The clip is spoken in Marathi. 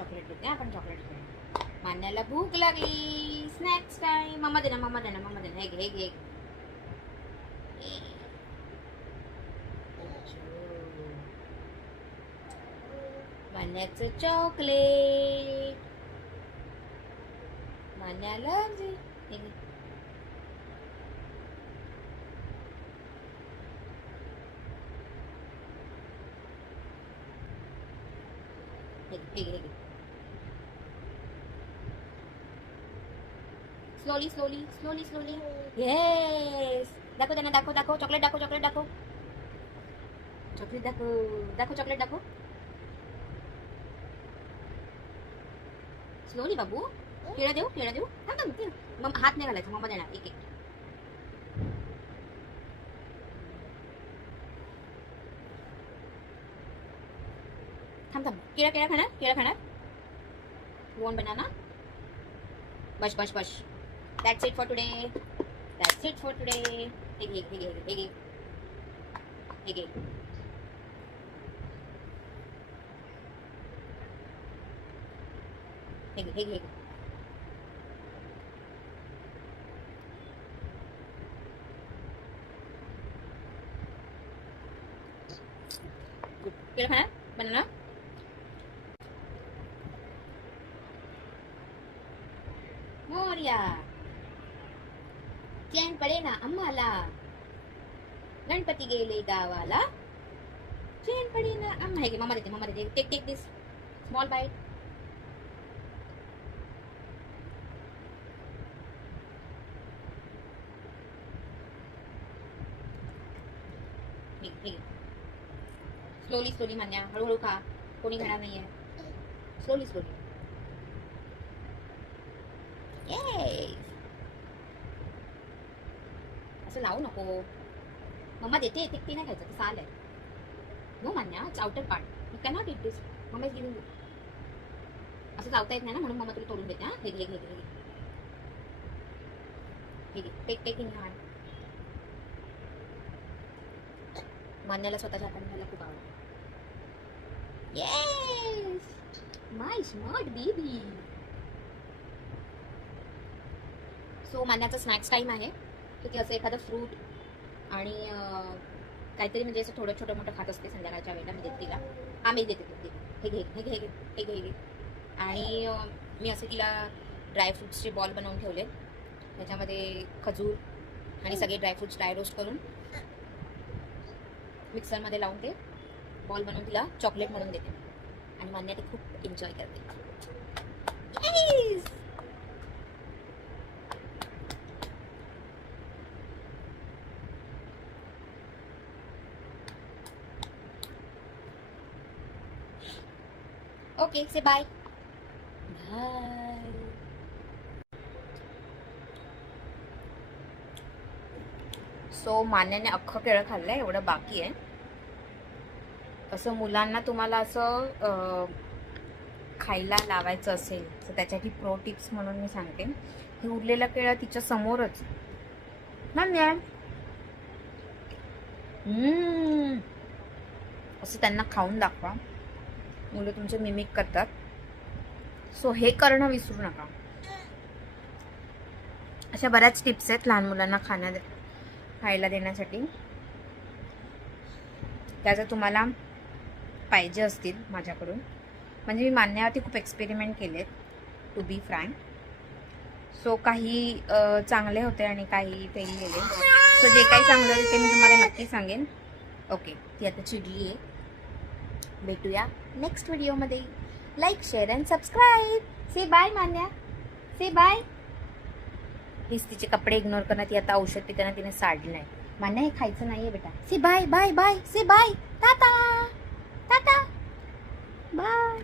चॉकलेट देते. आपण चॉकलेट घेऊ. मान्याला भूक लागली. Snacks time. मम्मा दे ना, मम्मा दे ना, मम्मा दे ना. हे घे, हे घे. मान्याचं चॉकलेट. मान्याला हे घे. Slowly slowly slowly slowly. Yes. दाखव त्यांना, दाखव दाखव. चॉकलेट दाखव, चॉकलेट दाखव. चॉकलेट दाखव, दाखव चॉकलेट दाखव. स्लोली बाबू. केळं देऊ, केळं देऊ. थांब थांब. मग हात नाही घालायचा. मम्मा देणार एक एक. थांब थांब. केळं केळं खाणार, केळं खाणार. One banana. बस बस बस. That's it for today. That's it for today. हे घे, हे घे, हे घे. हे घे. हे घे, हे घे. केळं खाणार? बनाना? मोरया. चैन पडे ना आम्हाला. गणपती गेले गावाला. चैन पडे ना आम्हाला. हे मम्मा देते, मम्मा देते. टेक टेक दिस स्मॉल बाईट. स्लोली स्लोली मान्या. हळूहळू खा. कोणी घेणार नाहीये. Slowly slowly. असं लावू नको. मम्मा देते. ते नाही खायचं. ते साल आहे. No Manya. It's outer part. You cannot eat this. Mamma is giving you. असं चावता येत नाही ना, म्हणून मम्मा तुला तोडून देते. हा हे घे, हे घे, हे घे. Take take in hand. मान्याला स्वतःच्या हाताने खायला खूप आवडतं. Yes. My smart baby. So मान्याचा स्नॅक्स टाइम आहे. तर ती असं एखादं फ्रूट आणि काहीतरी म्हणजे असं थोडं छोटं मोठं खात असते संध्याकाळच्या वेळेला. मी देते तिला. हा मी देते तिला. हे घे, हे घे, हे घे, हे घे, हे घे. आणि मी असे तिला ड्रायफ्रुट्सचे बॉल बनवून ठेवले. त्याच्यामध्ये खजूर आणि सगळे ड्रायफ्रुट्स ड्राय रोस्ट करून मिक्सरमध्ये लावून ते बॉल बनवून तिला चॉकलेट म्हणून देते. आणि मान्या ते खूप एन्जॉय करते. ओके से बाय बाय. सो मान्याने अख्खं केळं खाल्लंय. एवढं बाकी आहे. असं मुलांना तुम्हाला असं खायला लावायचं असेल तर त्याच्यासाठी प्रो टिप्स म्हणून मी सांगते. हे उरलेलं केळं तिच्या समोरच मान्या असं त्यांना खाऊन दाखवा. मुलं तुमचे मिमिक करतात. सो हे करणं विसरू नका. अशा बऱ्याच टिप्स आहेत लहान मुलांना खायला देण्यासाठी. त्या जर तुम्हाला पाहिजे असतील माझ्याकडून, म्हणजे मी मान्यावरती खूप एक्सपेरिमेंट केलेत टू बी फ्रँक. सो काही चांगले होते आणि काही फेल गेले. सो जे काही चांगलं होते ते मी तुम्हाला नक्की सांगेन. ओके. ती आता चिडली आहे. भेटूया नेक्स्ट व्हिडिओमध्ये. Like share and subscribe. Say bye Manya. Say bye. Please तिचे कपडे इग्नोर करणं. ती आता औषध पिताना तिने साडलं नाही. मान्या हे खायचं नाहीये बेटा. Say bye bye bye. Say bye. Tata tata bye.